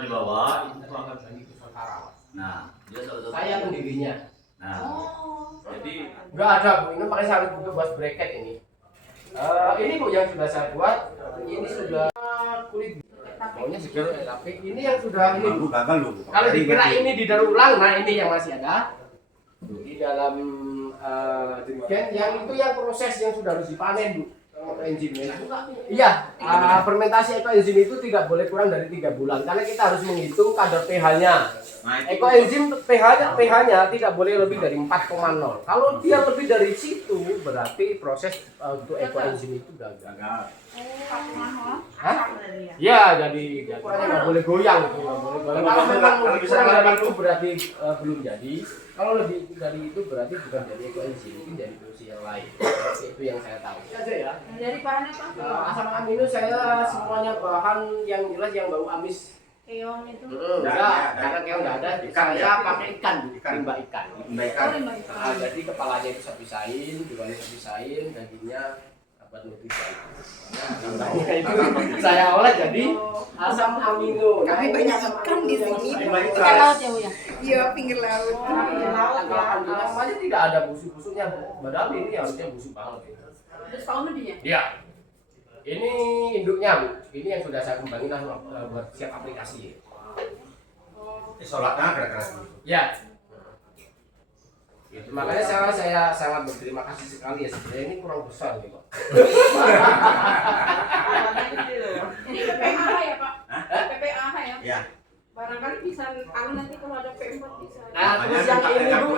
di bawah itu akan jadi Nusantara. Nah, dia salah satu. Saya pendirinya. Nah, jadi Enggak ada Bu, ini makanya saya butuh buat bracket ini. Ini Bu yang sudah saya buat, ini sudah kulit. Maunya segera tapi ini yang sudah ini. Kalau dikira ini didaur ulang, nah ini yang masih ada di dalam jerigen yang itu yang proses yang sudah harus dipanen Bu. Enzimnya itu iya, fermentasi ekoenzim itu tidak boleh kurang dari 3 bulan karena kita harus menghitung kadar pH-nya. Ekoenzim pH-nya tidak boleh lebih dari 4,0. Kalau dia lebih dari situ berarti proses untuk ekoenzim itu gagal. Hah? Ya, jadi ukurannya nggak boleh goyang gitu, nggak boleh goyang. Kalau memang lebih kurang dari itu berarti belum jadi. Kalau lebih dari itu berarti bukan jadi ekoenzim, mungkin jadi fungsi yang lain. Itu yang saya tahu. Aja ya. Dari bahan apa? Asam amino saya semuanya bahan yang jelas yang bau amis. Keong itu. Enggak, karena keong nggak ada. Saya pakai ikan, limbah ikan. Jadi kepalanya itu saya pisahin, dulunya saya pisahin, dagingnya buat nutrisi. Limbahnya itu saya olah jadi asam amino. Kami banyak ikan di sini. Ikan laut ya Bu ya? Iya, pinggir laut. Alhamdulillah tidak ada busuk-busuknya, padahal ini harusnya busuk banget. Udah setahun lebih ya? Iya. Ini induknya Bu. Ini yang sudah saya kembangin langsung buat siap aplikasi. Sholatnya kira-kira. Ya. Itu makanya saya sangat berterima kasih sekali ya. Sebenarnya ini kurang besar nih Pak. Ini PPAH ya Pak? Hah? PPAH ya? Ya. Barangkali bisa kalau nanti kalau ada P4 bisa. Nah, terus yang ini Bu,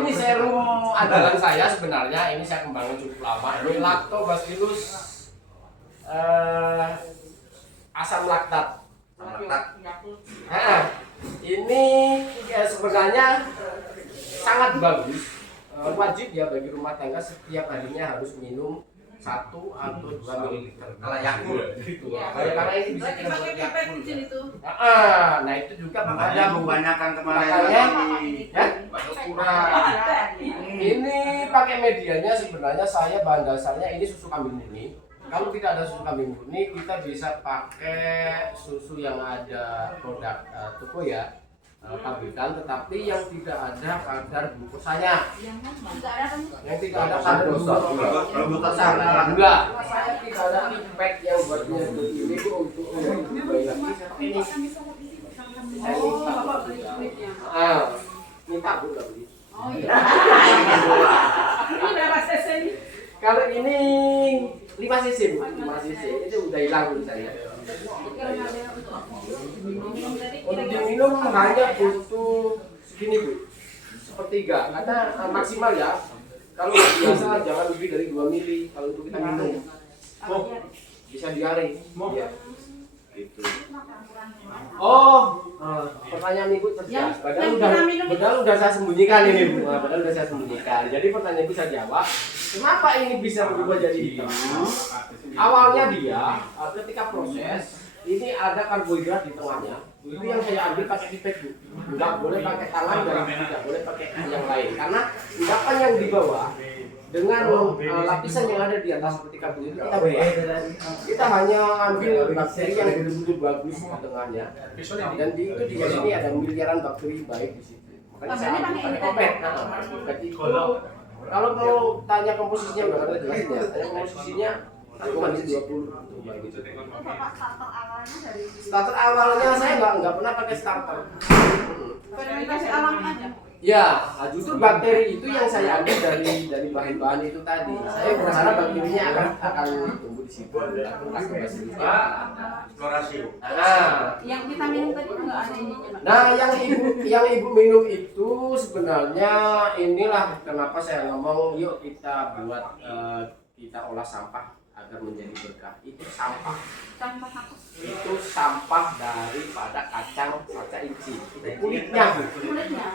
ini serum andalan saya sebenarnya. Ini saya kembangin cukup lama. Ini Lactobacillus asam laktat. Ini ya sebenarnya sangat bagus. Wajib ya bagi rumah tangga setiap harinya harus minum 1 atau 2 ml. Kalau Yakult. Karena ini bisa Lagi kita pakai buat pipet Yakult. kecil itu. Nah itu juga Makanya kebanyakan kemarin Makanya, ya. ini pakai medianya sebenarnya saya bahan dasarnya ini susu kambing murni. Kalau tidak ada susu kambing murni kita bisa pakai susu yang ada produk toko ya pabrikan, tetapi yang tidak ada kadar glukosanya. Enggak ada kan? Yang tidak ada kadar glukosanya. Enggak. Saya tidak ada impact yang buatnya ini Bu untuk bayi lagi seperti ini. Saya minta Bapak beli kulitnya. minta Bu nggak beli. Oh iya. Ini berapa cc ini? Kalau ini 5 cc Bu, 5 cc itu udah hilang menurut saya. Untuk diminum hanya butuh segini Bu, sepertiga, karena maksimal ya. Kalau biasa jangan lebih dari 2 mili kalau untuk kita minum. Bisa diare. Ya. Gitu. Pertanyaan Ibu cerdas. Padahal udah saya sembunyikan ini Bu. Padahal udah saya sembunyikan. Jadi pertanyaan Ibu saya jawab. Kenapa ini bisa berubah jadi hitam? Awalnya dia ketika proses ini ada karbohidrat di tengahnya. Itu yang saya ambil pakai pipet Bu. Enggak boleh pakai tangan dan tidak boleh pakai yang lain karena endapan yang di bawah dengan lapisan yang ada di atas seperti karbohidrat itu kita buat. Kita hanya ambil bakteri yang betul-betul bagus di tengahnya. Dan itu di sini ada miliaran bakteri baik di situ. Makanya saya ambil pakai pipet. Pipet itu kalau mau tanya komposisinya udah ada jelasnya. Tanya komposisinya itu habis 20 gitu. Starter awalnya saya nggak pernah pakai starter. Fermentasi alami aja. Ya, justru bakteri itu yang saya ambil dari bahan-bahan itu tadi. Saya berharap bakterinya akan tumbuh di situ. Eksplorasi. Yang kita minum tadi enggak ada ininya Pak. Nah, yang ibu minum itu sebenarnya inilah kenapa saya ngomong yuk kita buat kita olah sampah agar menjadi berkah. Itu sampah. Sampah apa? Itu sampah daripada kacang kaca inci. Kulitnya,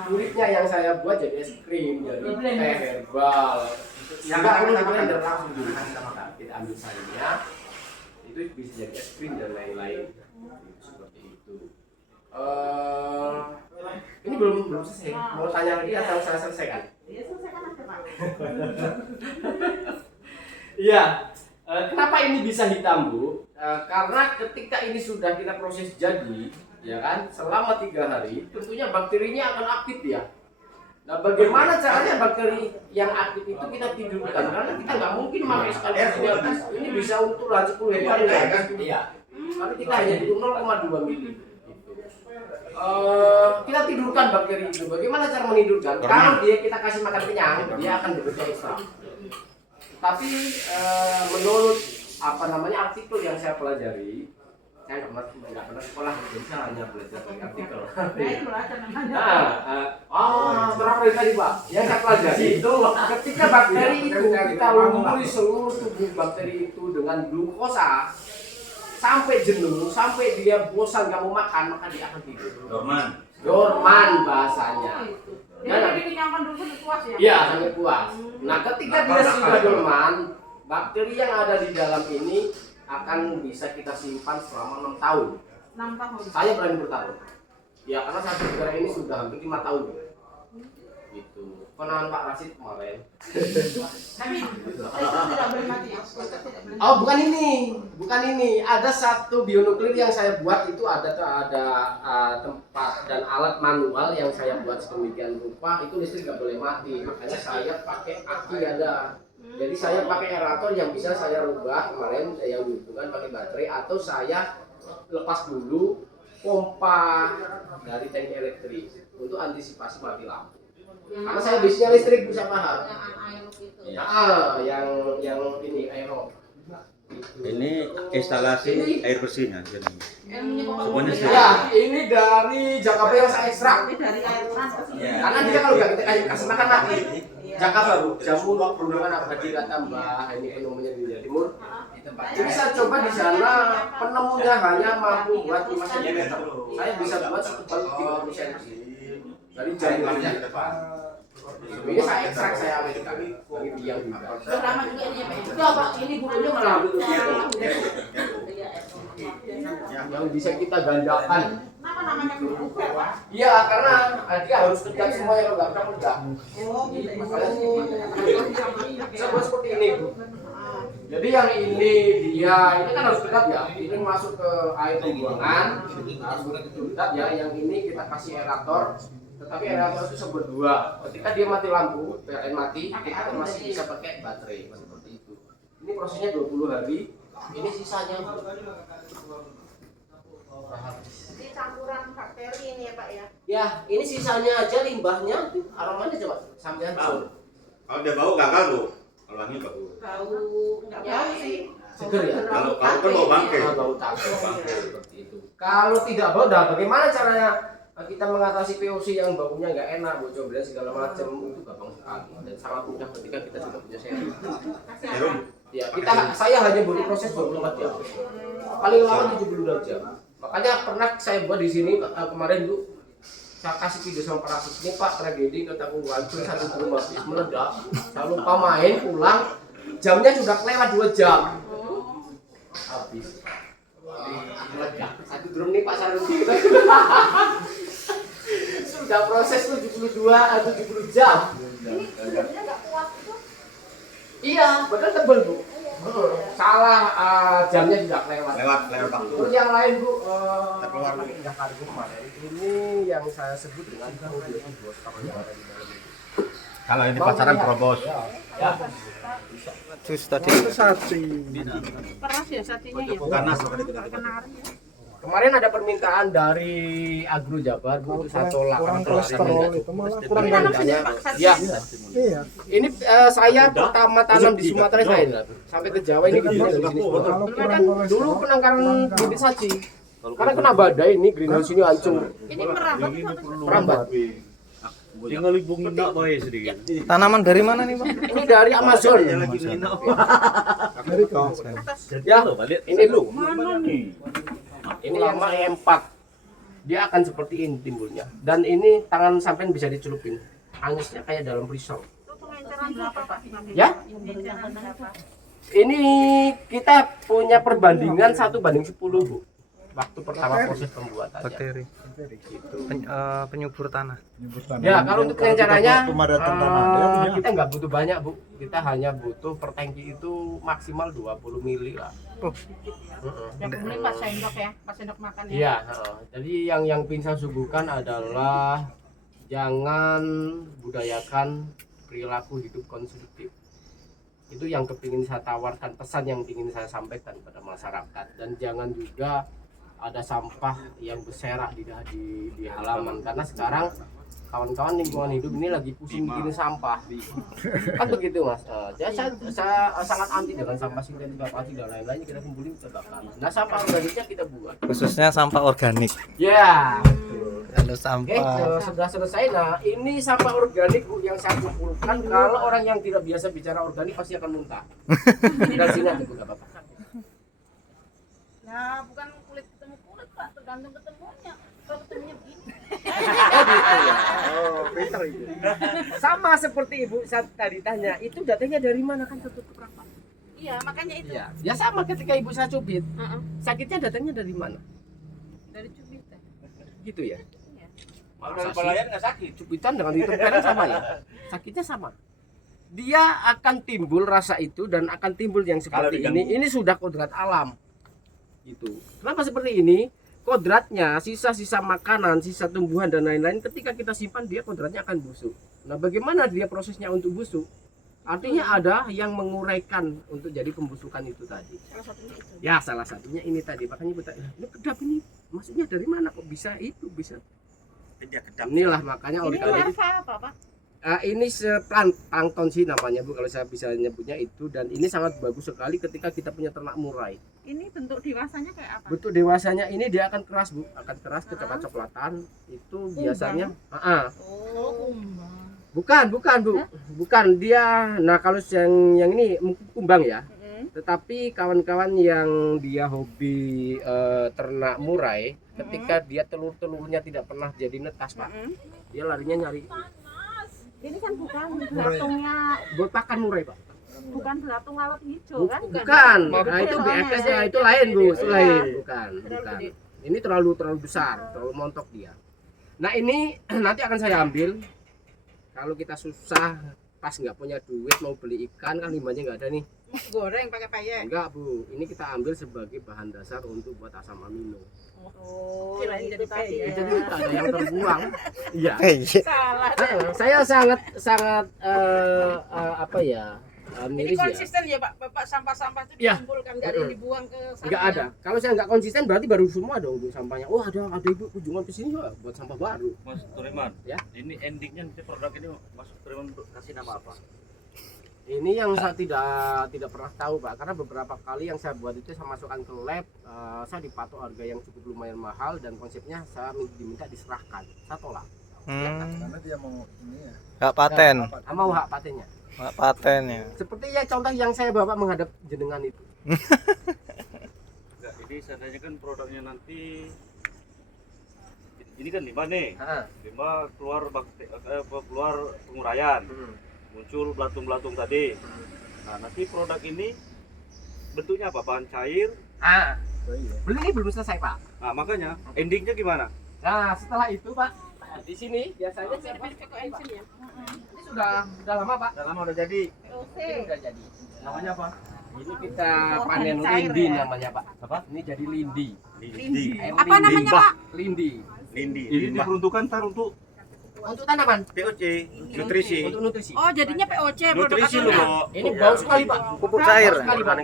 kulitnya yang saya buat jadi es krim, jadi teh herbal. Yang kita blender langsung dulu. Kita ambil sayurnya, itu bisa jadi es krim dan lain-lain. Seperti itu. Ini belum selesai. Mau tanya lagi atau saya selesaikan? Iya, selesaikan aja Pak. Iya. Kenapa ini bisa hitam Bu? Karena ketika ini sudah kita proses jadi, ya kan? Selama 3 hari, tentunya bakterinya akan aktif ya. Nah, bagaimana caranya bakteri yang aktif itu kita tidurkan? Karena kita nggak mungkin pakai sekali di atas. Ini bisa untuk 10 hektar ya kan? Iya. Tapi kita hanya butuh 0,2 mili. Kita tidurkan bakteri itu. Bagaimana cara menidurkan? Kalau dia kita kasih makan kenyang, dia akan bekerja ekstra. Tapi menurut artikel yang saya pelajari, saya nggak pernah sekolah, jadi saya hanya belajar dari artikel. Berapa tadi Pak? Yang saya pelajari itu ketika bakteri itu kita lumuri seluruh tubuh bakteri itu dengan glukosa sampai jenuh, sampai dia bosan nggak mau makan, maka dia akan tidur. Dorman bahasanya. Jadi kenyangkan dulu puas ya? Iya, sampai puas. Nah, ketika dia sudah dorman, bakteri yang ada di dalam ini akan bisa kita simpan selama 6 tahun. 6 tahun. Saya berani bertaruh. Ya, karena satu negara ini sudah hampir 5 tahun. Gitu. Penangan Pak Rashid kemarin. Tapi itu tidak boleh mati ya? Oh, bukan ini. Ada satu bionuklir yang saya buat itu ada tempat dan alat manual yang saya buat sedemikian rupa itu listrik nggak boleh mati. Makanya saya pakai aki ada. Jadi saya pakai aerator yang bisa saya rubah kemarin yang dihubungkan pakai baterai atau saya lepas dulu pompa dari tangki elektrik untuk antisipasi mati lampu. Karena saya bisnisnya listrik bisa paham. Yang ini aero. Ini instalasi air bersihnya. Semuanya Ya, ini dari Jakarta yang saya ekstrak. Dari air panas. Karena dia kalau nggak kita kasih makan mati. Jakarta baru jamur perundungan abadi kata Mbak ini penemunya di Jawa Timur. Jadi saya coba di sana penemunya hanya mampu buat 5 cm. Saya bisa buat setebal 30 cm. Dari jamurnya. Ini saya ekstrak, saya awetkan bagi biang juga. Lama juga ini ya Pak? Enggak Pak, ini bulunya malah yang bisa kita gandakan. Kenapa namanya kerupuk ya Pak? Iya, karena dia harus kerja semuanya kalau nggak kerja. Makanya seperti ini Bu. Jadi yang ini kan harus dekat ya. Ini masuk ke air pembuangan, harus dekat ya. Yang ini kita kasih aerator. Tetapi aerator itu berdua. Ketika dia mati lampu, PLN mati, kita masih bisa pakai baterai seperti itu. Ini prosesnya 20 hari. Ini sisanya. Jadi campuran bakteri ini ya Pak ya? Ya, ini sisanya aja limbahnya. Aromanya coba sampai hancur. Kalau dia bau gagal Bu. Kalau wangi bagus. Nggak bau sih. Seger ya? Kalau kan bau bangkai. Bau tangkai seperti itu. Kalau tidak bau, bagaimana caranya kita mengatasi VOC yang baunya nggak enak, bau comblang segala macam itu gampang sekali dan sangat mudah ketika kita sudah punya serum. Ya, saya hanya butuh proses 24 jam. Paling lama 72 jam. Makanya pernah saya buat di sini kemarin Bu, saya kasih video sama Pak Rashid ini Pak tragedi ketemu hancur satu rumah habis meledak. Saya lupa main pulang, jamnya sudah kelewat 2 jam. Habis. Meledak. Satu drum nih Pak Saruti. Sudah proses 70 jam. Ini sebenarnya nggak kuat itu. Iya, betul tebel Bu. Salah jamnya sudah lewat. Lewat waktu. Terus yang lain Bu, Terkeluar lagi. pindah kargo kemarin. Ini yang saya sebut dengan probiotik bos yang ada di dalam ini. Kalau ini pasaran Probos. Ya. Terus tadi Keras ya satinya ya? Panas. Kenari ya? Kemarin ada permintaan dari Agro Jabar Bu, satu kurang kolesterol itu malah kurang Ini tanam ganas. sendiri Pak? Ya. Iya. Ini saya pertama tanam di Sumatera saya sampai ke Jawa ini di sini. Kalau kurang Kan dulu kolesterol penangkaran bibit saji. Karena kena badai ini greenhouse ini hancur. Ini merambat Merambat. tinggal ibu ngindak boy sedikit. tanaman dari mana nih Pak? Ini dari Amazon. Dari kawasan. Ya, ini lu. mana nih? Ini yang E4. Dia akan seperti ini timbulnya. Dan ini tangan sampean bisa dicelupin. Angisnya kayak dalam pisau. Itu pengenceran berapa Pak? Ya? Pengenceran berapa? Ini kita punya perbandingan 1:10 Bu. waktu pertama proses pembuatannya. Bakteri. Penyubur tanah. Ya, kalau untuk caranya pemadatan tanah, dia punya. kita nggak butuh banyak, Bu. Kita hanya butuh per tangki itu maksimal 20 mili lah. Yang beli pas sendok ya, pas sendok makan ya. Iya, jadi yang Pinsang suguhkan adalah jangan budayakan perilaku hidup konsumtif. Itu yang kepingin saya tawarkan, pesan yang ingin saya sampaikan pada masyarakat. Dan jangan juga ada sampah yang berserak di halaman, karena sekarang kawan-kawan lingkungan hidup ini lagi pusing bikin sampah kan begitu Mas. Saya sangat anti dengan sampah sintetik, plastik dan lain-lainnya kita kumpulin kita bakar. Nah sampah organiknya kita buat, Khususnya sampah organik. ya. Kalau Oke, sampah sudah selesai. Nah ini sampah organik, Bu, yang saya kumpulkan. Kalau orang yang tidak biasa bicara organik pasti akan muntah. Tinggal sini aja, Bu, nggak apa-apa. Nah, bukan kulit ketemu kulit, Pak, tergantung ketemunya. Kalau ketemunya begini. Pintar itu. Sama seperti Ibu saat tadi tanya, itu datanya dari mana kan tertutup rapat? Iya, makanya itu. Iya. Ya sama ketika Ibu saya cubit, Heeh. sakitnya datangnya dari mana? Dari cubit. Gitu ya. Kalau dari pelayan nggak sakit. Cubitan dengan itu kadang sama ya. Sakitnya sama. Dia akan timbul rasa itu dan akan timbul yang seperti Kalau ini. Ini sudah kodrat alam. Gitu. Kenapa seperti ini? Kodratnya sisa-sisa makanan, sisa tumbuhan dan lain-lain ketika kita simpan dia kodratnya akan busuk. Nah, bagaimana dia prosesnya untuk busuk? Artinya ada yang menguraikan untuk jadi pembusukan itu tadi. Salah satunya itu. Ya, salah satunya ini tadi. Makanya kita ini kedap ini maksudnya dari mana kok bisa itu bisa. Inilah makanya Ini organik. larva apa, Pak? Ini plankton sih namanya, Bu, kalau saya bisa nyebutnya itu. Dan ini sangat bagus sekali ketika kita punya ternak murai. Ini bentuk dewasanya kayak apa? Bentuk dewasanya ini dia akan keras, Bu, akan keras kecoklat-coklatan. Itu biasanya Oh, kumbang. bukan Bu, bukan dia. Nah, kalau yang ini mungkin kumbang ya. Tetapi kawan-kawan yang dia hobi ternak murai, ketika dia telur-telurnya tidak pernah jadi netas, Pak, dia larinya nyari Ini kan bukan belatungnya, buat pakan murai, Pak. bukan belatung lalat hijau kan? Bukan. Bukan. Nah, itu Soalnya. BFS ya, itu lain, Bu, itu Iya. lain, bukan. Terlalu Bukan. gede. Ini terlalu besar, terlalu montok dia. Nah, ini nanti akan saya ambil. Kalau kita susah pas nggak punya duit mau beli ikan kan limbahnya nggak ada nih. Goreng pakai payek. Enggak, Bu. Ini kita ambil sebagai bahan dasar untuk buat asam amino. Oh, kirain jadi tadi payek. Jadi tidak ada yang terbuang. Iya. Salah. Saya sangat apa ya? Ini Miris ya. konsisten ya, Pak. Bapak sampah-sampah itu Ya. dikumpulkan, nggak ada yang dibuang ke sana. Enggak ada. Kalau saya nggak konsisten berarti baru semua dong, Bu, sampahnya. Oh, ada Ibu kunjungan ke sini juga buat sampah baru. Mas Turiman, Ya. ini endingnya nanti produk ini Mas Turiman kasih nama apa? Ini yang saya tidak pernah tahu, Pak, karena beberapa kali yang saya buat itu saya masukkan ke lab, saya dipatok harga yang cukup lumayan mahal dan konsepnya saya diminta diserahkan. Saya tolak. karena dia mau ini ya. nggak paten, Saya mau hak patennya. nggak paten ya. Seperti ya contoh yang saya bawa menghadap jenengan itu. Enggak, ini seandainya kan produknya nanti ini kan limbah nih. Heeh. Limbah keluar keluar penguraian. Muncul belatung-belatung tadi. Nah, nanti produk ini bentuknya apa? Bahan cair. Ini belum selesai, Pak. Nah, makanya endingnya gimana? Nah, setelah itu, Pak, di sini biasanya saya Mirip-mirip enzim ya. ini sudah lama, Pak. Udah lama udah jadi. POC. Ini udah jadi. Namanya apa? Ini kita Oh, panen cair lindi ya? namanya, Pak. Apa? Ini jadi lindi. Lindi. Air Apa lindi. namanya, Pak? Lindi. Lindi. Ini diperuntukkan untuk Untuk tanaman, TOC, nutrisi. untuk nutrisi. Oh, jadinya POC produk Nutrisi lu, asalnya. Bo. Ini bau sekali, Pak. Pupuk cair, Bau sekali, Pak.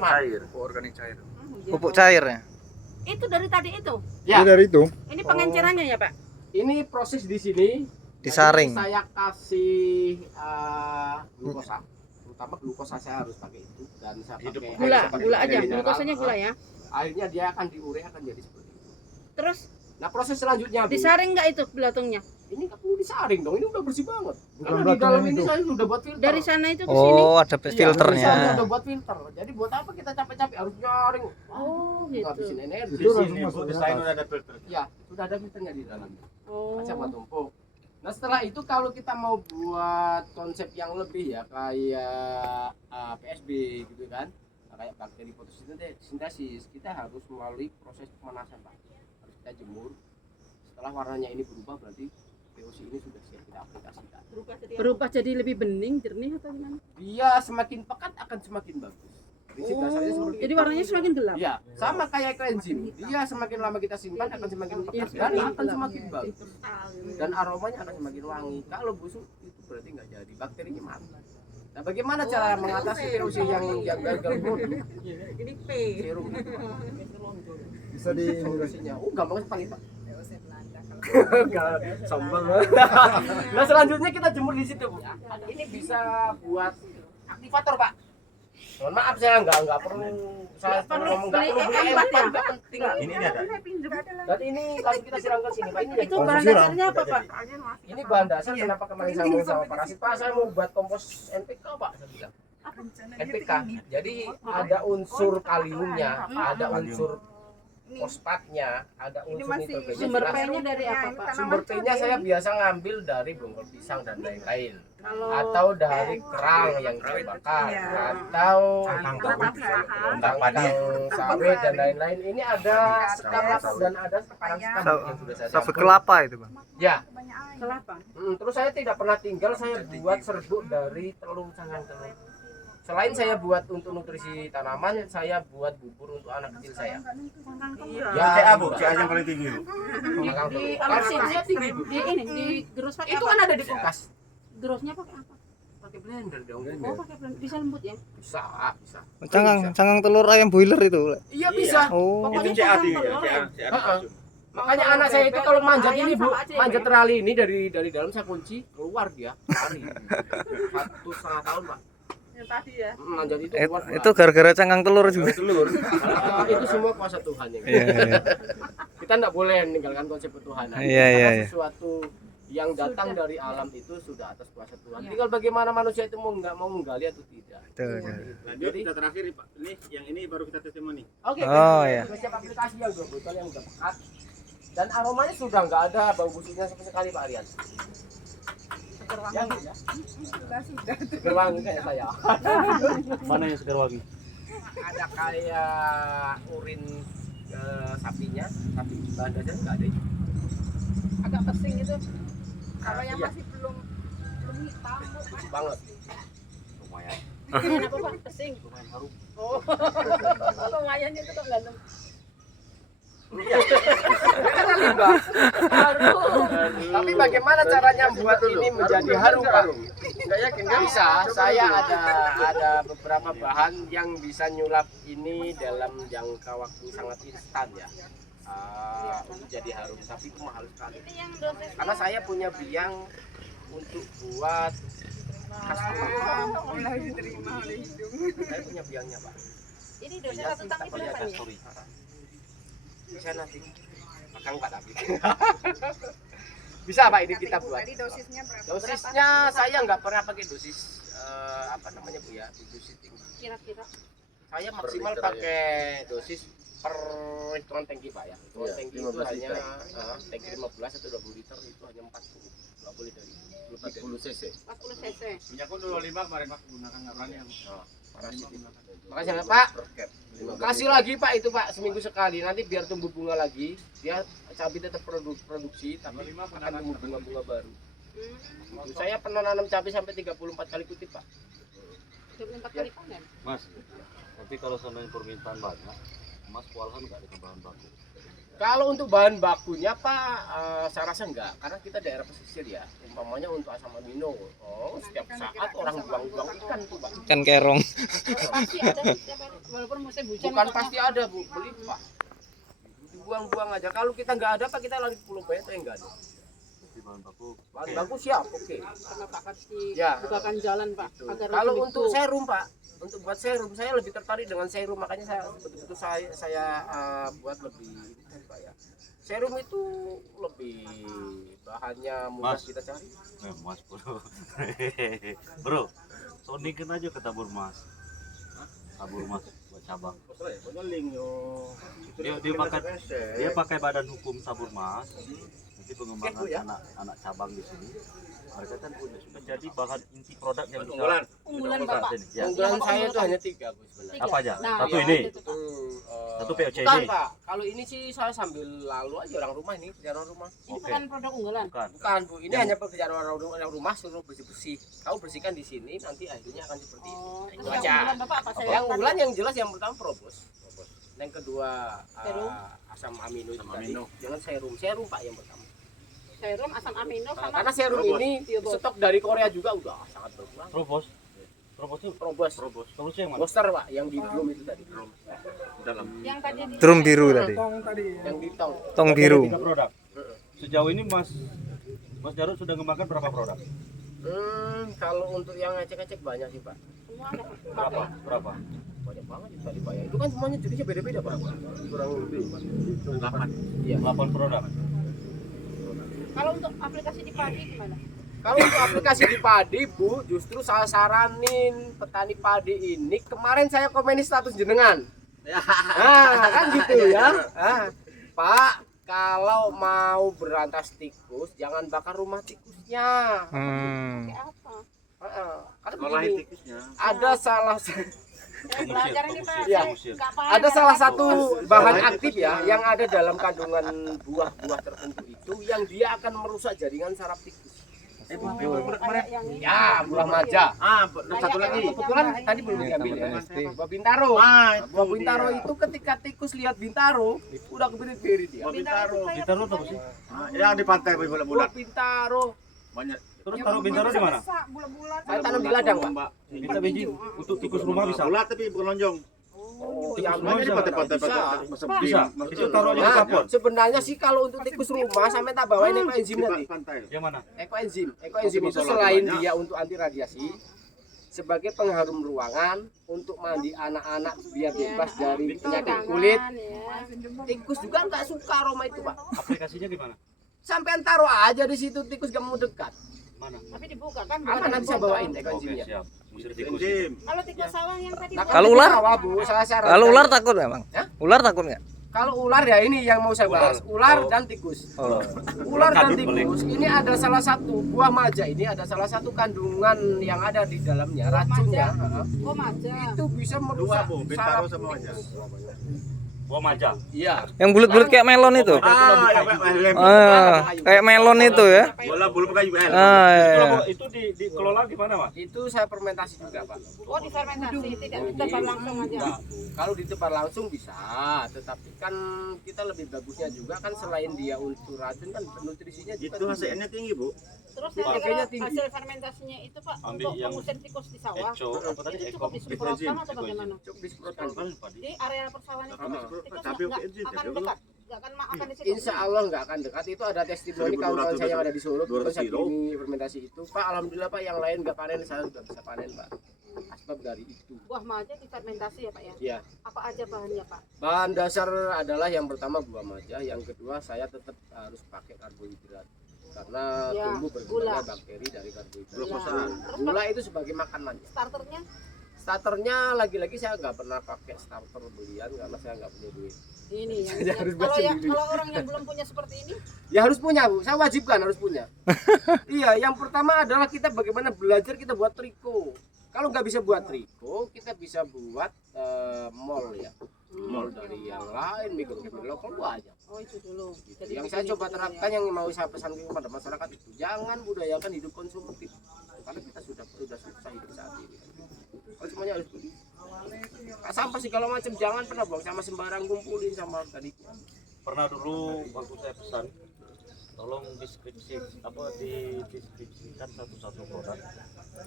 Organik cair. pupuk cair ya. Itu dari tadi itu. Ya, dari itu Ini pengencerannya ya, Pak? ini proses di sini. disaring. Jadi saya kasih glukosa, terutama glukosa saya harus pakai itu dan saya Hidup. pakai Gula, air seperti gula air aja. mineral. Glukosanya gula ya. Airnya dia akan diure akan jadi seperti itu. Terus Nah, proses selanjutnya, Bu, disaring nggak itu belatungnya? ini nggak perlu disaring dong, ini udah bersih banget. Karena di belatungnya dalam ini itu. saya sudah buat filter. Dari sana itu ke sini. Oh, ada Iya, Saya filternya. udah buat filter. Jadi buat apa kita capek-capek harus nyaring? Oh, Ngabisin gitu. energi. Di Itu sini langsung masuk Bu, ke desain atas. udah ada filter. Ya, sudah ada filternya di dalamnya. Oh. Kaca buat tumpuk. Nah, setelah itu kalau kita mau buat konsep yang lebih ya kayak PSB gitu kan, kayak bakteri fotosintesis, kita harus melalui proses pemanasan, Pak. kita jemur. Setelah warnanya ini berubah berarti VOC ini sudah siap kita aplikasikan. Berubah jadi lebih bening, jernih atau gimana? Dia semakin pekat akan semakin bagus. Prinsip dasarnya seperti Jadi itu. warnanya semakin gelap. Ya, sama kayak cleansing. Dia semakin lama kita simpan akan semakin pekat dan akan semakin bagus. Dan aromanya akan semakin wangi. Kalau busuk itu berarti nggak jadi, bakterinya mati. Nah, bagaimana cara mengatasi VOC yang gagal produk? Ini P. Serum itu, Pak. Bisa di Solusinya. Gampang sekali, Pak. Sombong. Nah, selanjutnya kita jemur di situ, Bu. Ini bisa buat aktivator, Pak. Mohon maaf saya nggak perlu saya ngomong nggak perlu beli empat ya? nggak penting. Ini ada. Dan ini lalu kita siramkan sini, Pak. Ini Itu bahan dasarnya apa, Pak? ini bahan dasar kenapa kemarin saya ngomong sama Parasit, Pak, saya mau buat kompos NPK, Pak, saya bilang. NPK. Jadi ada unsur kaliumnya, ada unsur fosfatnya, ada unsur nitrogennya. Sumber jelas. P-nya dari apa, Pak? Sumber P-nya saya biasa ngambil dari bonggol pisang dan lain-lain. Kalau Atau dari kerang yang dibakar, atau kangkung sawit dan lain-lain. Ini ada sekarang dan ada sekarang yang sudah saya Sabut campur. kelapa itu, Bang. Ya. kelapa. Terus saya tidak pernah tinggal, saya buat serbuk dari telur cangkang telur. Selain saya buat untuk nutrisi tanaman, saya buat bubur untuk anak kecil saya. Ya, CA Bu, CA yang paling tinggi. Cangkang Di telur. Kalsiumnya tinggi, Bu. Di ini di gerus pakai Itu apa? kan ada di kulkas. Gerusnya pakai apa? Pakai blender dong. Oh, pakai blender. Bisa lembut ya? Bisa, bisa. Cangkang telur ayam boiler itu. Iya bisa. Oh. Pokoknya Itu CA cangkang tinggi ya, telur ya? CA Heeh. Makanya anak saya itu kalau manjat Ayam ini, Bu, sama aja ya, manjat Pak? terali ini dari dalam saya kunci, keluar dia lari. 1,5 tahun, Pak. Yang tadi ya. Manjat itu keluar. Itu gara-gara cangkang telur juga. telur. Itu semua kuasa Tuhan yang. Iya, iya. Kita enggak boleh meninggalkan konsep ketuhanan. Iya, iya, Karena iya. sesuatu yang datang dari alam itu sudah atas kuasa Tuhan. Tinggal bagaimana manusia itu mau menggali atau tidak. Betul, betul. Lanjut kita terakhir Pak. Ini yang ini baru kita testimoni. Oke. Oh, iya. Siap aplikasi yang 2 botol yang udah pekat. Dan aromanya sudah nggak ada bau busuknya sama sekali, Pak Aryan. Seger wangi ya? Seger wangi kayak saya. Mana yang segar wangi? Ada kayak urin sapinya, tapi bahan dasarnya nggak ada itu. Agak pesing gitu. Kalau yang Iya, masih belum hitam, Bu. lucu banget. Lumayan. Kenapa, Pak? Pesing. Lumayan harum. Oh, lumayan itu kok gantung. Tapi bagaimana caranya buat ini menjadi harum, Pak? Nggak yakin, nggak bisa. Saya ada beberapa bahan yang bisa nyulap ini dalam jangka waktu sangat instan ya. Untuk jadi harum, tapi itu mahal sekali. Ini yang dosis Karena saya punya biang untuk buat diterima oleh hidung. saya punya biangnya, Pak. Ini dosis Biang satu tangki tapi berapa ada nih? story. Bisa nanti. Makan Pak tapi. Bisa Pak ini kita buat. Tadi dosisnya berapa? Dosisnya saya nggak pernah pakai dosis apa namanya Bu ya, dosis tinggi. Kira-kira Saya maksimal pakai dosis per hitungan tangki Pak ya. Hitungan tangki itu hanya tangki 15 atau 20 liter itu hanya 40. Nggak boleh dari 40 cc. 40 cc. Minyak pun 25 kemarin Pak gunakan nggak berani yang Parasit itu. Makasih ya, Pak. Kasih lagi Pak itu Pak seminggu sekali nanti biar tumbuh bunga lagi. Dia cabai tetap produksi tapi akan tumbuh bunga-bunga baru. Itu saya pernah nanam cabai sampai 34 kali kutip Pak. 24 kali panen. Mas. Tapi kalau seandainya permintaan banyak, Mas kewalahan nggak dengan bahan baku? Kalau untuk bahan bakunya Pak, saya rasa enggak, karena kita daerah pesisir ya. Umpamanya untuk asam amino, setiap saat orang buang-buang ikan tuh Pak. Ikan kerong. Pasti ada setiap hari. Walaupun musim hujan. Bukan pasti ada Bu, beli Pak. Dibuang-buang aja. Kalau kita nggak ada Pak, kita lari ke Pulau Bete nggak ada. Jadi bahan baku. Bahan baku siap, oke. Karena Pak Karsi Ya. bukakan jalan, Pak. Agar Kalau lebih untuk hidup. serum Pak, untuk buat serum saya lebih tertarik dengan serum, makanya saya betul-betul saya buat lebih ini Pak ya. Serum itu lebih bahannya mudah Mas. kita cari. Mas bro. Bro, soundingkan aja ke tabur Mas. Tabur Mas buat cabang. Dia pakai badan hukum tabur Mas. nanti pengembangan anak cabang di sini mereka kan punya sudah jadi bahan inti produk yang bisa Unggulan Bapak. sini. Ya. Unggulan saya itu hanya 3 Bu sebenarnya. Apa aja? Nah, Satu ya, ini, itu, Pak. satu POC Bukan ini. Pak, kalau ini sih saya sambil lalu aja orang rumah ini, kerjaan orang rumah. Ini Oke. bukan produk unggulan. Bukan. Bukan Bu, ini hanya pekerjaan orang rumah suruh bersih-bersih. Kau bersihkan di sini, nanti akhirnya akan seperti itu. Oh, terus Itu yang aja. unggulan Bapak apa? Saya Yang unggulan yang jelas yang pertama Probos. Yang kedua Serum. asam amino itu Asam tadi. amino. Jangan serum Pak yang pertama. serum, asam amino sama Karena serum Probos. ini stok dari Korea juga udah sangat berkurang. Probos. Probos itu Probos. Probos yang mana? Booster Pak, yang di drum itu tadi. Dalam. yang tadi di Drum biru tadi. Yang di tong. Tong Oke, biru. 3 produk. Sejauh ini Mas Jarod sudah mengembangkan berapa produk? Kalau untuk yang ngecek-ngecek banyak sih Pak. semua ada. Berapa? Berapa? Banyak banget itu tadi Pak ya. Itu kan semuanya jenisnya beda-beda Pak. Kurang lebih Pak. 8. Iya. 8 produk. Kalau untuk aplikasi di padi gimana? Kalau untuk aplikasi di padi Bu, justru saya saranin petani padi ini. Kemarin saya komeni status jenengan. Nah, kan gitu ya. Pak, kalau mau berantas tikus, jangan bakar rumah tikusnya. Kayak apa? Karena Olahin begini, tikusnya. ada salah Saya belajar ini Pak. Iya. Saya nggak paham ada ya, salah Pak. satu bahan aktif ya yang ada dalam kandungan buah-buah tertentu itu yang dia akan merusak jaringan saraf tikus. Kayak yang ini. Ya, buah maja. Satu lagi. Kebetulan tadi belum diambil ya. Buah bintaro. Buah bintaro itu ketika tikus lihat bintaro, udah kebirit-birit dia. Bintaro. Bintaro itu apa sih? Yang di pantai Buah bulat-bulat. bintaro. Banyak. Terus taruh bintaro di mana? Bulan-bulan. Saya tanam di ladang, Pak. Kita biji untuk tikus rumah bisa. Bulat tapi bukan lonjong. Oh, Tikus yang rumah Banyak di bisa. pantai-pantai. Bisa. Itu taruh aja di Nah, kapur. sebenarnya sih kalau untuk tikus rumah sampai tak bawain ekoenzim nanti. Pantai. Yang mana? Ekoenzim itu selain dia untuk anti radiasi, sebagai pengharum ruangan, untuk mandi anak-anak biar bebas dari penyakit kulit. Tikus juga nggak suka aroma itu Pak. Aplikasinya gimana? Sampai taruh aja di situ tikus gak mau dekat. Mana? Tapi dibuka kan? Apa nanti saya bawain Oke, ekoenzimnya. siap. Musir tikus. Enzim. Kalau tikus sawang yang tadi. Nah, Kalau ular? Sawah, Bu, saya sarankan. Kalau ular takut nggak bang? Hah? Ular takut nggak? Kalau ular ya ini yang mau saya bahas. Ular Oh. dan tikus. Oh. Ular dan Kadut tikus ini ada salah satu buah maja, ini ada salah satu kandungan yang ada di dalamnya racunnya. Oh maja. Itu bisa Dua merusak Bu, bintaro saraf sama aja. tikus. Buah maja. Iya. Yang bulat-bulat kayak melon itu. Yang Kayak melon itu ya. bola bulu kayu. Itu dikelola gimana, Mas? Itu saya fermentasi juga, Pak. Oh difermentasi, tidak ditebar langsung aja. Enggak, Bu. Kalau ditebar langsung bisa, tetapi kan kita lebih bagusnya juga kan selain dia untuk racun kan nutrisinya juga Itu hasilnya tinggi Bu. Terus Wah, nanti kayaknya kalau tinggi. hasil fermentasinya itu Pak Ambil untuk yang mengusir tikus di sawah. Eco, apa tadi? Itu Eko. cukup disemprotkan atau bagaimana? cukup disemprotkan. Di area persawahan itu tikus Tapi nggak enzim, akan tapi dekat, nggak akan di situ. Insya Allah nggak akan dekat. Itu ada testimoni 1.200 kawan-kawan saya yang ada di Solo. 200 Kebetulan kilo. ini fermentasi itu, Pak. Alhamdulillah Pak, yang lain nggak panen, saya sudah bisa panen, Pak. Asbab dari itu. Buah maja difermentasi ya Pak ya. Ya, Apa aja bahannya Pak? bahan dasar adalah yang pertama buah maja, yang kedua saya tetap harus pakai karbohidrat karena Ya, tumbuh gula. berkembangnya bakteri dari karbohidrat. Glukosa. Terus Gula itu sebagai makanannya. starternya Starternya lagi-lagi saya nggak pernah pakai starter belian karena saya nggak punya duit. ini Saya yang harus buat sendiri. kalau orang yang belum punya seperti ini Ya harus punya Bu, saya wajibkan harus punya. Iya, yang pertama adalah kita bagaimana belajar kita buat triko. Kalau nggak bisa buat triko, kita bisa buat mall ya. Mall dari yang lain, mikro lokal aja. oh itu dulu. Jadi Yang saya bikin coba itu dulu terapkan yang mau saya pesan kepada masyarakat itu jangan budayakan hidup konsumtif karena kita sudah susah hidup saat ini. Kalau semuanya harus beli. Sampah segala macam jangan pernah buang sama sembarang, kumpulin sama tadi. Pernah dulu waktu saya pesan, tolong deskripsikan satu-satu produk.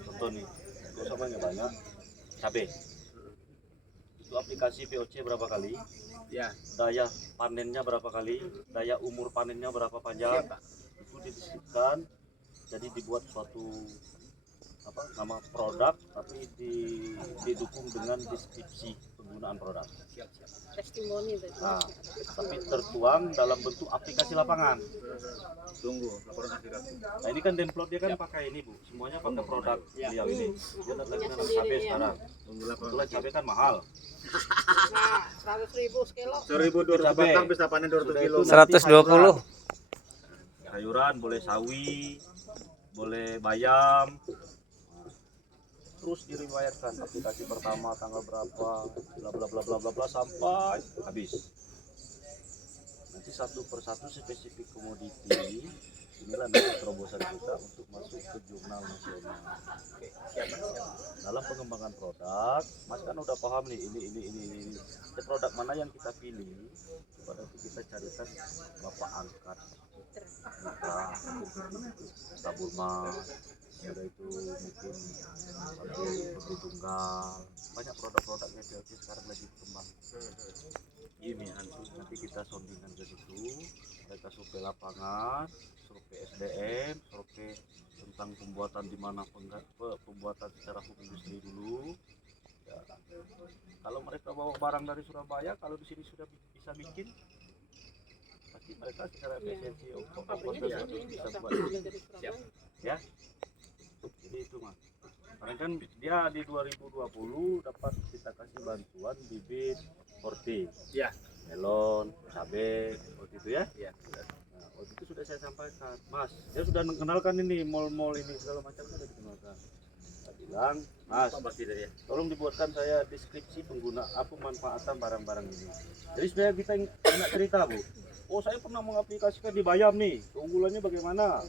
Contoh nih, itu samanya banyak, cabai. Itu aplikasi POC berapa kali? Ya, Daya panennya berapa kali? Daya umur panennya berapa panjang? siap, Pak. Itu dideskripsikan, jadi dibuat suatu nama produk, tapi didukung dengan deskripsi penggunaan produk. Siap. testimoni tadi. Nah, tapi tertuang dalam bentuk aplikasi lapangan. Tunggu laporan akhirat. Nah ini kan download dia kan pakai ini Bu, semuanya pakai produk beliau ini. Dia lagi nanam sendiri, cabai ya. sekarang. Tunggu laporan. Kebetulan cabai kan mahal. Nah 100.000 sekilo. 1.200 Cabai. batang bisa panen 200 kilo. 120. sayuran, boleh sawi, boleh bayam. Terus diriwayatkan aplikasi pertama tanggal berapa, bla bla bla bla bla bla sampai habis. Nanti satu persatu spesifik komoditi inilah nanti terobosan kita untuk masuk ke jurnal nasional. Dalam pengembangan produk, Mas kan udah paham nih ini. Produk mana yang kita pilih, pada itu kita carikan bapak angkat, tabur mas, ada itu mungkin satu tunggal, banyak produk-produk GPLC sekarang lagi berkembang. Ini nanti kita soundingkan ke situ, mereka survei lapangan, survei SDM, survei tentang pembuatan di mana pembuatan secara hukum industri dulu. Ya, kalau mereka bawa barang dari Surabaya, kalau di sini sudah bisa bikin, pasti mereka secara efisiensi bisa buat. Ya, jadi itu mas. Karena kan dia di 2020 dapat kita kasih bantuan bibit horti, Ya. melon, cabai, waktu itu ya. Ya. Nah, waktu itu sudah saya sampaikan, mas, dia sudah mengenalkan ini mall-mall ini segala macam sudah dikenalkan. Saya bilang, mas, tolong dibuatkan saya deskripsi pemanfaatan barang-barang ini. Jadi supaya kita enak cerita bu. Oh saya pernah mengaplikasikan di bayam nih, keunggulannya bagaimana?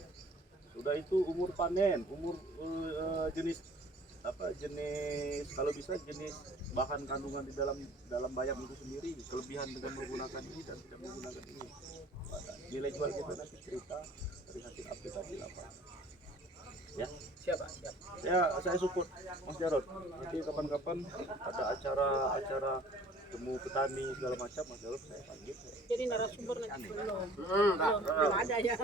Sudah itu umur panen, umur jenis kalau bisa jenis bahan kandungan di dalam bayam itu sendiri, kelebihan dengan menggunakan ini dan tidak menggunakan ini. Nilai jual kita nanti cerita dari hasil aplikasi lapangan. Ya, Siap. saya support Mas Jarod. Nanti kapan-kapan ada acara temu petani segala macam, Mas Jarod saya panggil. Jadi narasumber nanti belum ada ya.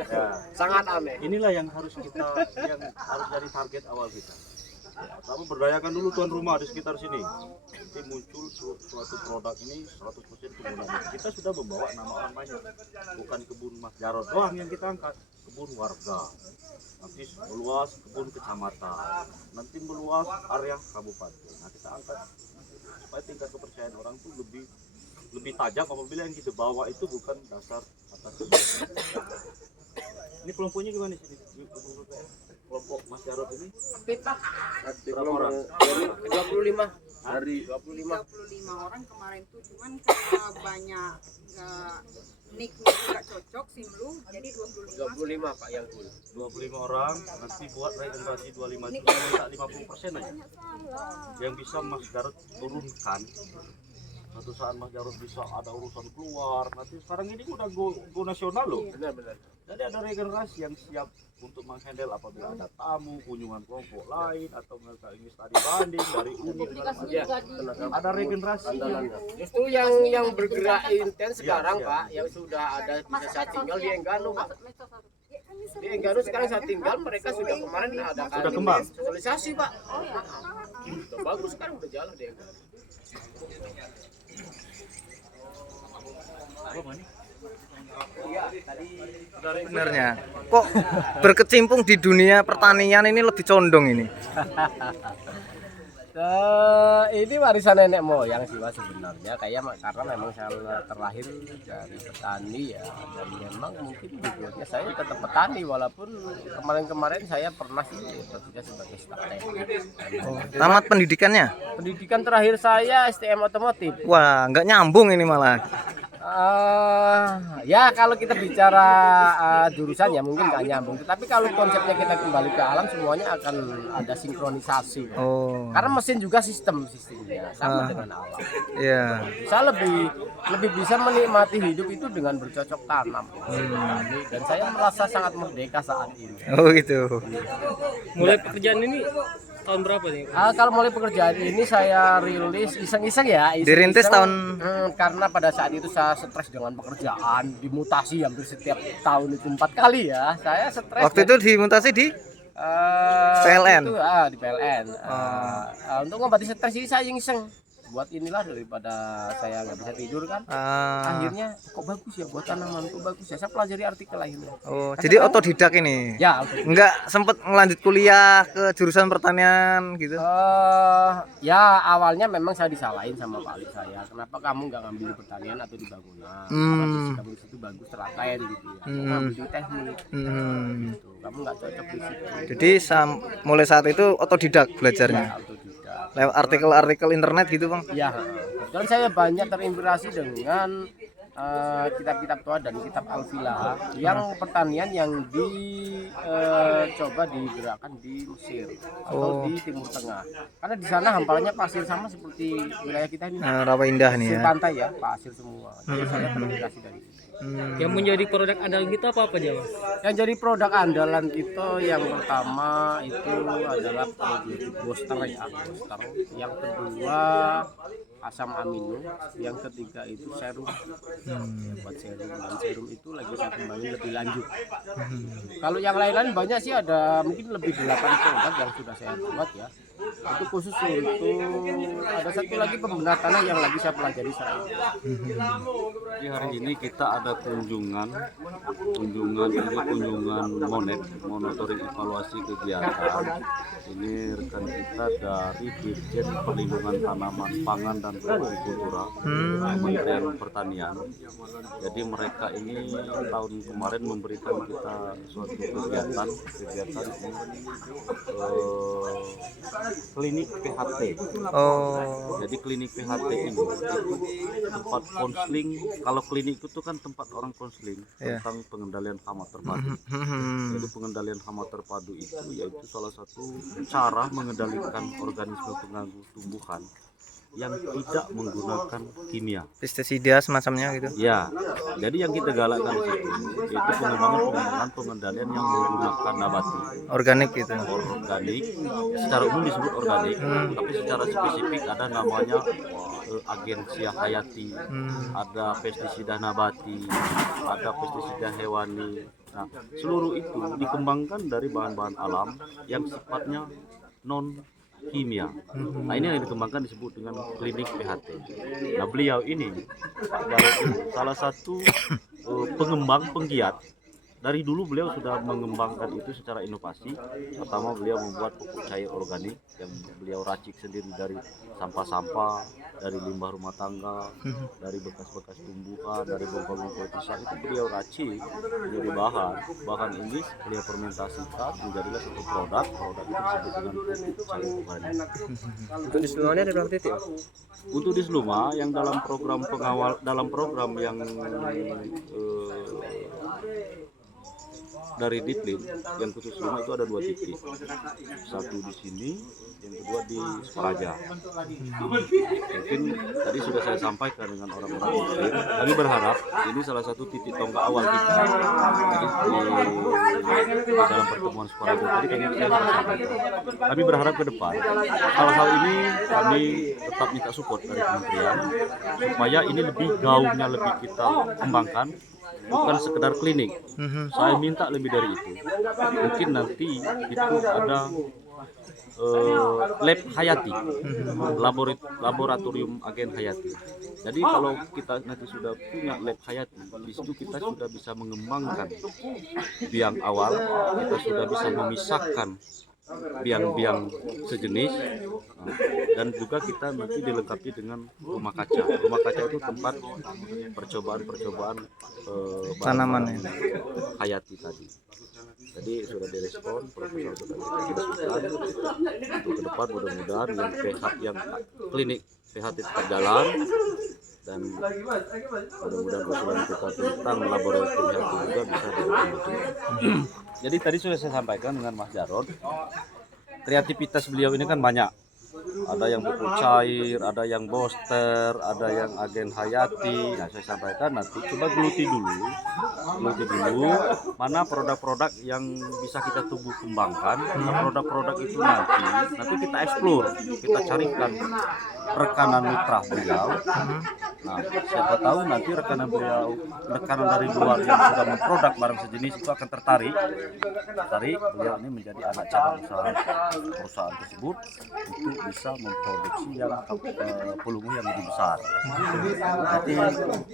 Sangat aneh. Inilah yang harus dari target awal kita. Ya, sama berdayakan dulu tuan rumah di sekitar sini. Nanti muncul suatu produk ini 100% penggunaan. Kita sudah membawa nama orang banyak. Bukan kebun Mas Jarod doang yang kita angkat, kebun warga. Nanti meluas kebun kecamatan. Nanti meluas area kabupaten. Nah, kita angkat supaya tingkat kepercayaan orang tuh lebih tajam apabila yang kita bawa itu bukan dasar atas. Ini kelompoknya gimana sih? Kelompok Mas Jarod ini berapa orang? 25 Dari 25 orang kemarin tuh, cuman karena banyak nicknya nggak cocok simlu, jadi 25 Pak yang full. 25 orang, nanti buat regenerasi 25 itu minta 50% aja. Yang bisa Mas Jarod turunkan. Suatu saat Mas Jarod bisa ada urusan keluar. Nanti sekarang ini udah go nasional loh. Benar. Jadi ada regenerasi yang siap untuk menghandle apabila ada tamu, kunjungan kelompok lain atau mereka ingin studi banding dari unit. Ada regenerasi. Justru yang bergerak intens sekarang Pak, yang sudah ada bisa saya tinggal di Enggano Pak. Di Enggano sekarang saya tinggal, mereka sudah kemarin ada Sudah kembang. sosialisasi Pak. Udah bagus sekarang, udah jalan di Enggano. Sebenarnya kok berkecimpung di dunia pertanian ini lebih condong ini. Ini warisan nenek moyang sih Mas sebenarnya, karena memang saya terlahir dari petani ya, dan memang mungkin tujuannya saya tetap petani walaupun kemarin saya pernah sih bekerja sebagai staf teknik. Tamat pendidikannya? Pendidikan terakhir saya STM otomotif. Wah, nggak nyambung ini malah. Ya kalau kita bicara jurusan ya mungkin nggak nyambung, tetapi kalau konsepnya kita kembali ke alam semuanya akan ada sinkronisasi. Oh. Karena mesin juga sistemnya sama dengan alam. Iya. Saya lebih bisa menikmati hidup itu dengan bercocok tanam. Dan saya merasa sangat merdeka saat ini. Oh gitu. Mulai pekerjaan ini tahun berapa nih? Kalau mulai pekerjaan ini saya rilis iseng-iseng ya. Dirintis tahun karena pada saat itu saya stres dengan pekerjaan, dimutasi hampir setiap tahun itu 4 kali ya. Saya stres. waktu itu dimutasi di PLN. Itu, di PLN. Untuk ngobati stres ini saya iseng. buat inilah daripada saya nggak bisa tidur kan. Akhirnya kok bagus ya buat tanaman, kok bagus ya. Saya pelajari artikel akhirnya. Oh, jadi otodidak ini. Ya, Enggak sempet ngelanjut kuliah ke jurusan pertanian gitu. Ya awalnya memang saya disalahin sama Pak Ali saya. Kenapa kamu nggak ngambil di pertanian atau di bangunan? Karena visi kamu di situ bagus telaten gitu ya. Kamu ngambil di teknik. Gitu. Kamu nggak cocok di situ. Jadi mulai saat itu otodidak belajarnya. Ya, otodidak. Lewat artikel-artikel internet gitu, Bang. Ya, dan saya banyak terinspirasi dengan kitab-kitab tua dan kitab Al-Filah yang pertanian yang dicoba digerakkan di Mesir atau di Timur Tengah. Karena di sana hamparannya pasir sama seperti wilayah kita ini. Rawa Indah nih ya. Pantai ya, pasir semua. Jadi saya terinspirasi dari situ. Yang menjadi produk andalan kita apa aja, Mas? Yang jadi produk andalan kita yang pertama itu adalah probiotik booster ya, booster. Yang kedua asam amino, yang ketiga itu serum. Buat serum, dan serum itu lagi saya kembangin lebih lanjut. Kalau yang lain-lain banyak sih, ada mungkin lebih 8 produk yang sudah saya buat ya. Itu khusus untuk ada satu lagi pembenar tanah yang lagi saya pelajari sekarang. Jadi hari ini kita ada kunjungan monitoring evaluasi kegiatan. Ini rekan kita dari Dirjen Perlindungan Tanaman Pangan dan Hortikultura Kementerian Pertanian. Jadi mereka ini tahun kemarin memberikan kita suatu kegiatan ini klinik PHT. Jadi klinik PHT ini itu tempat konseling. Kalau klinik itu kan tempat orang konseling tentang pengendalian hama terpadu. Jadi pengendalian hama terpadu itu yaitu salah satu cara mengendalikan organisme pengganggu tumbuhan yang tidak menggunakan kimia, pestisida semacamnya gitu. Ya, jadi yang kita galakkan di situ itu pengembangan pengendalian yang menggunakan nabati, organik gitu. Organik, secara umum disebut organik, tapi secara spesifik ada namanya agensia hayati, ada pestisida nabati, ada pestisida hewani. Nah, seluruh itu dikembangkan dari bahan-bahan alam yang sifatnya non kimia. Nah, ini yang dikembangkan disebut dengan klinik PHT. Nah, beliau ini Pak Jarod ini salah satu pengembang penggiat. Dari dulu beliau sudah mengembangkan itu secara inovasi. Pertama beliau membuat pupuk cair organik yang beliau racik sendiri dari sampah-sampah, dari limbah rumah tangga, dari bekas-bekas tumbuhan, dari bongkol-bongkol pisang, itu beliau racik menjadi bahan ini beliau fermentasikan menjadilah satu produk itu disebut dengan pupuk cair organik. Untuk di Seluma ada berapa titik? Untuk di Seluma yang dalam program yang dari Ditlin yang khusus Seluma itu ada 2 titik, satu di sini, yang kedua di Sparaja. Mungkin tadi sudah saya sampaikan dengan orang-orang Ditlin, kami berharap ini salah satu titik tonggak awal kita. Jadi di dalam pertemuan Sparaja tadi kami berharap ke depan hal-hal ini kami tetap minta support dari kementerian supaya ini lebih gaungnya lebih kita kembangkan. Bukan sekedar klinik, saya minta lebih dari itu. Mungkin nanti itu ada lab hayati, laboratorium agen hayati. Jadi kalau kita nanti sudah punya lab hayati, di situ kita sudah bisa mengembangkan biang awal, kita sudah bisa memisahkan biang-biang sejenis, dan juga kita nanti dilengkapi dengan rumah kaca. Rumah kaca itu tempat percobaan tanaman hayati tadi. Jadi sudah direspon, proposal sudah diresmikan. Untuk ke depan mudah-mudahan yang klinik PHT tetap jalan, dan mudah-mudahan usulan kita tentang laboratorium PHT juga bisa dilakukan. Jadi tadi sudah saya sampaikan dengan Mas Jarod, kreativitas beliau ini kan banyak. Ada yang pupuk cair, ada yang booster, ada yang agen hayati. Nah, saya sampaikan nanti coba geluti dulu mana produk-produk yang bisa kita tumbuh kembangkan. Produk-produk itu nanti kita eksplor, kita carikan rekanan mitra beliau Nah, siapa tahu nanti rekanan dari luar yang sudah memproduk barang sejenis itu akan tertarik beliau ini menjadi anak cabang usaha perusahaan tersebut untuk bisa memproduksi yang volume yang lebih besar. Jadi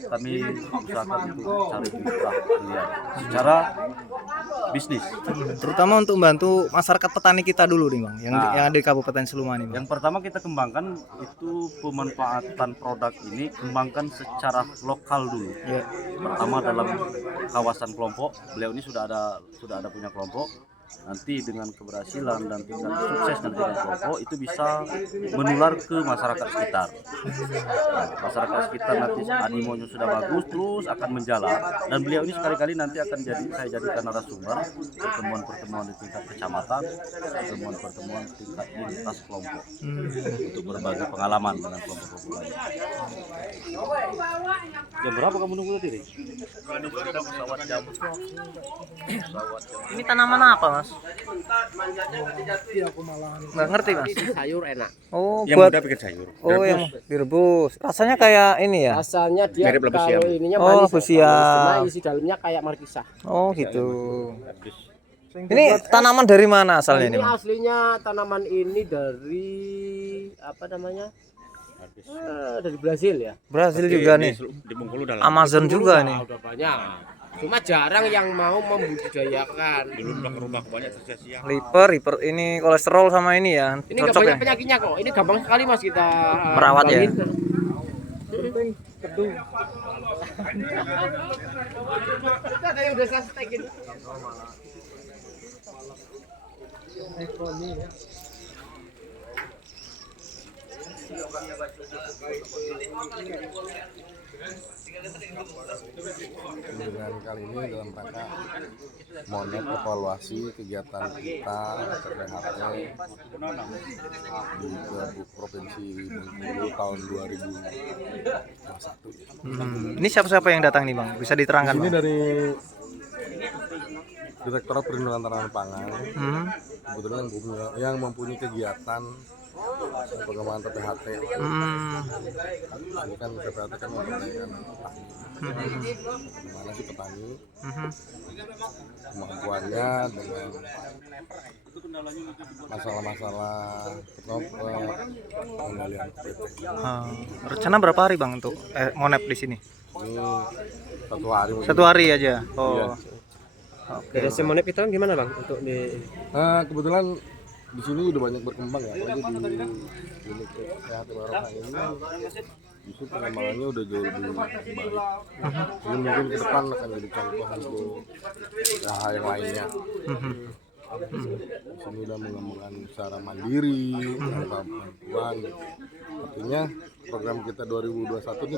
kami usahakan untuk cari mitra beliau secara bisnis. Terutama untuk membantu masyarakat petani kita dulu nih Bang, yang ada di Kabupaten Sleman ini. Yang pertama kita kembangkan itu pemanfaatan produk ini, kembangkan secara lokal dulu. Ya. Pertama dalam kawasan kelompok, beliau ini sudah ada punya kelompok. Nanti dengan keberhasilan dan tingkat sukses nanti dengan kelompok itu bisa menular ke masyarakat sekitar. Nah, masyarakat sekitar nanti animonya sudah bagus, terus akan menjalar. Dan beliau ini sekali-kali nanti akan saya jadikan narasumber pertemuan-pertemuan di tingkat kecamatan, pertemuan-pertemuan di tingkat lintas kelompok untuk berbagi pengalaman dengan kelompok-kelompok lain. Jam berapa kamu nunggu tadi? Pesawat jam. Ini tanaman apa Mas? Nggak ngerti Mas. Sayur enak. Oh, Yang buat muda bikin sayur. oh yang direbus. Rasanya kayak ini ya. Rasanya dia Mirip lebus kalau siam. ininya Oh, manis. lebus siam. Cuma isi dalamnya kayak markisah. Oh gitu. Ini tanaman dari mana asalnya ini Ini Mas? aslinya tanaman ini dari apa namanya? Dari Brazil ya. Brazil juga nih. Di Bengkulu dalam. Amazon juga nih. Udah banyak. Cuma jarang yang mau membudidayakan. Dulu rumah banyak sia-sia. Liver ini kolesterol sama ini ya. Ini nggak Cocok banyak ya. penyakitnya kok. Ini gampang sekali Mas kita Merawat ya? kembangin. Kita ada yang udah saya stekin. Dengan kali ini dalam rangka monet evaluasi kegiatan kita CPHT di Provinsi Bengkulu tahun 2021. Ini siapa-siapa yang datang nih Bang? Bisa diterangkan Ini Bang? dari Direktorat Perlindungan Tanaman Pangan, kebetulan yang mempunyai kegiatan pengembangan PPHT. Ini kan PPHT kan memberdayakan petani. Bagaimana sih petani kemampuannya dengan masalah-masalah pengendalian COVID. Rencana berapa hari Bang untuk monep di sini? Ini 1 hari. Satu hari aja. Oh. Iya. Oke. Dari semonep kita gimana Bang untuk di Kebetulan di sini udah banyak berkembang ya, apalagi di unit kesehatan Barokah ini justru pengembangannya udah jauh lebih baik. Ini mungkin ke depan akan jadi contoh untuk usaha yang lainnya. Di sini udah mengembangkan secara mandiri, tanpa bantuan. Artinya program kita 2021 ini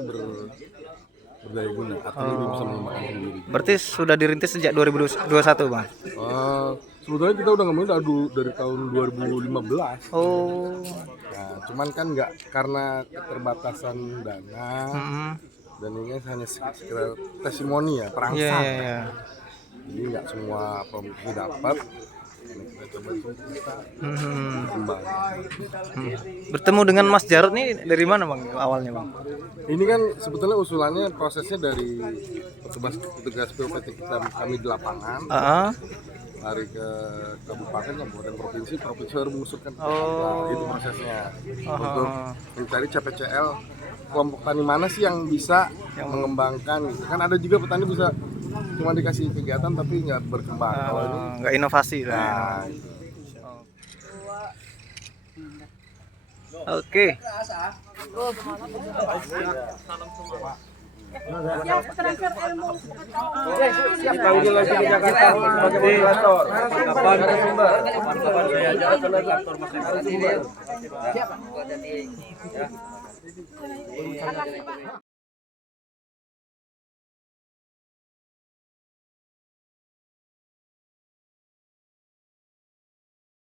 berdaya guna, artinya dia bisa mengembangkan sendiri. Berarti sudah dirintis sejak 2021 Bang? Sebetulnya kita udah ngomongin dari tahun 2015. Oh. Nah, cuman kan nggak, karena keterbatasan dana dan ini hanya sekedar testimoni ya, perangsang. Iya. Jadi nggak semua promosi dapat. Kita coba kita kembang. Bertemu dengan Mas Jarod nih dari mana Bang awalnya Bang? Ini kan sebetulnya usulannya prosesnya dari petugas PUPT kami di lapangan. Lari ke kabupaten, provinsi baru mengusulkan. Nah, itu prosesnya untuk mencari CPCL kelompok tani mana sih yang bisa mengembangkan gitu. Kan ada juga petani bisa cuma dikasih kegiatan tapi nggak berkembang. Kalau ini nggak inovasi. Nah, itu. Oke. Transfer ilmu Siap panggil lagi ke Jakarta sebagai moderator. Kapan narasumber? Siap.